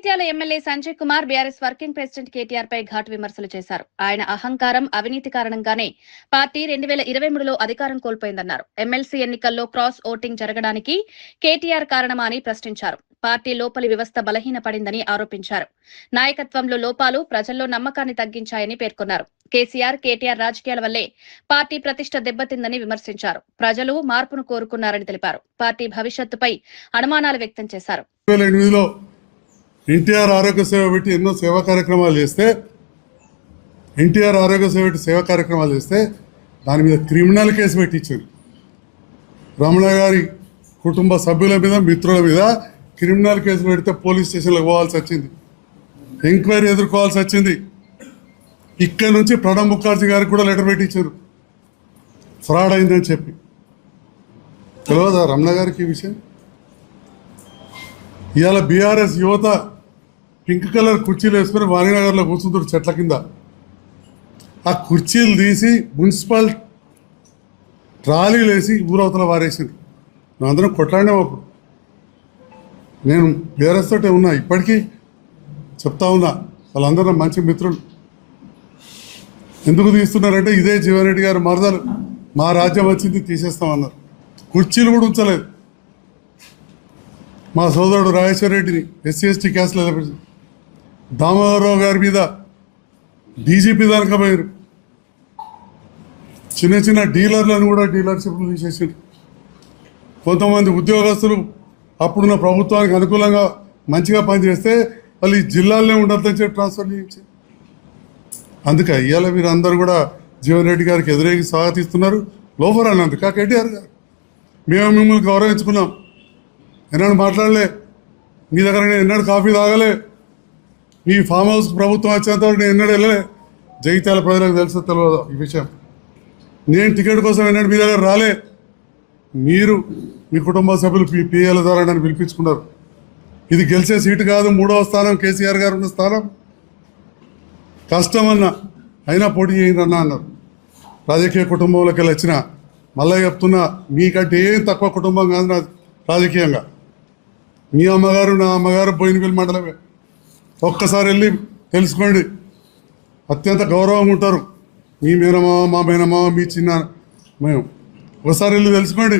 Jagtial MLA Sanjay Kumar BRS working president KTR పై ఘాటు విమర్శలు చేశారు. ఆయన అహంకారం, అవినీతి కారణంగానే పార్టీ 2023లో అధికారం కోల్పోయిందన్నారు. ఎమ్మెల్సీ ఎన్నికల్లో క్రాస్ ఓటింగ్ జరగడానికి కేటీఆర్ కారణమా అని ప్రశ్నించారు. పార్టీ లోపలి వ్యవస్థ బలహీనపడిందని ఆరోపించారు. నాయకత్వంలో లోపాలు ప్రజల్లో నమ్మకాన్ని తగ్గించాయని పేర్కొన్నారు. కేసీఆర్, కేటీఆర్ రాజకీయాల వల్లే పార్టీ ప్రతిష్ట దెబ్బతిందని విమర్శించారు. ప్రజలు మార్పును కోరుకున్నారని తెలిపారు. పార్టీ భవిష్యత్తుపై అనుమానాలు వ్యక్తం చేశారు. ఎన్టీఆర్ ఆరోగ్య సేవ పెట్టి ఎన్నో సేవా కార్యక్రమాలు చేస్తే దాని మీద క్రిమినల్ కేసు పెట్టించారు. రమణ గారి కుటుంబ సభ్యుల మీద, మిత్రుల మీద క్రిమినల్ కేసు పెడితే పోలీస్ స్టేషన్లకు పోవాల్సి వచ్చింది, ఎంక్వైరీ ఎదుర్కోవాల్సి వచ్చింది. ఇక్కడ నుంచి ప్రణబ్ ముఖర్జీ గారికి కూడా లెటర్ పెట్టించారు ఫ్రాడ్ అయిందని చెప్పి. తెలియదా రమణ గారికి ఈ విషయం? ఇవాళ బీఆర్ఎస్ యువత పింక్ కలర్ కుర్చీలు వేసుకుని వాణినగర్లో కూర్చుంటారు చెట్ల కింద. ఆ కుర్చీలు తీసి మున్సిపల్ ట్రాలీలు వేసి ఊరవతల వారేసింది. మేమందరం కొట్లాడినాం అప్పుడు. నేను బీఆర్ఎస్ తోటే ఉన్నా, ఇప్పటికీ చెప్తా ఉన్నా. వాళ్ళందరూ మంచి మిత్రులు. ఎందుకు తీస్తున్నారంటే ఇదే జీవన్ రెడ్డి గారు మరదలు మా రాజ్యం వచ్చింది తీసేస్తామన్నారు. కుర్చీలు కూడా ఉంచలేదు. మా సోదరుడు రాజేశ్వర రెడ్డిని ఎస్సీ ఎస్టీ క్యాస్ట్లో దామోదరరావు గారి మీద డీజీపీ దాకా పోయారు. చిన్న చిన్న డీలర్లను కూడా డీలర్షిప్లు తీసేసారు. కొంతమంది ఉద్యోగస్తులు అప్పుడున్న ప్రభుత్వానికి అనుకూలంగా మంచిగా పనిచేస్తే వాళ్ళు ఈ జిల్లాలోనే ఉండొద్దని చెప్పి ట్రాన్స్ఫర్ చేయించారు. అందుకే ఇవాళ మీరు అందరూ కూడా జీవన్ రెడ్డి గారికి ఎదురేగి స్వాగతిస్తున్నారు. లోఫర్ అన్నందుకు కేటీఆర్ గారు మేము మిమ్మల్ని గౌరవించుకున్నాం. ఎన్నాడు మాట్లాడలే, మీ దగ్గర నేను ఎన్నడూ కాఫీ తాగలే, మీ ఫామ్ హౌస్ ప్రభుత్వం వచ్చేంత వరకు నేను ఎన్నడూ వెళ్ళలే. జగిత్యాల ప్రజలకు తెలుసు తెలియదు ఈ విషయం. నేను టికెట్ కోసం ఎన్నడూ మీ దగ్గర రాలే. మీరు మీ కుటుంబ సభ్యులు పిఎల ద్వారా నన్ను పిలిపించుకున్నారు. ఇది గెలిచే సీటు కాదు, 3వ స్థానం కేసీఆర్ గారు ఉన్న స్థానం. కష్టమన్నా అయినా పోటీ చేయండి అన్నారు. రాజకీయ కుటుంబంలోకి వెళ్ళి వచ్చిన మళ్ళీ చెప్తున్నా, మీకంటే ఏం తక్కువ కుటుంబం కాదు నా రాజకీయంగా. మీ అమ్మగారు నా అమ్మగారు బోయినపల్లి మండలమే. ఒక్కసారి వెళ్ళి తెలుసుకోండి. అత్యంత గౌరవంగా ఉంటారు. మీ మేనమామ, మా మేనమామ, మీ చిన్న మేము. ఒకసారి వెళ్ళి తెలుసుకోండి.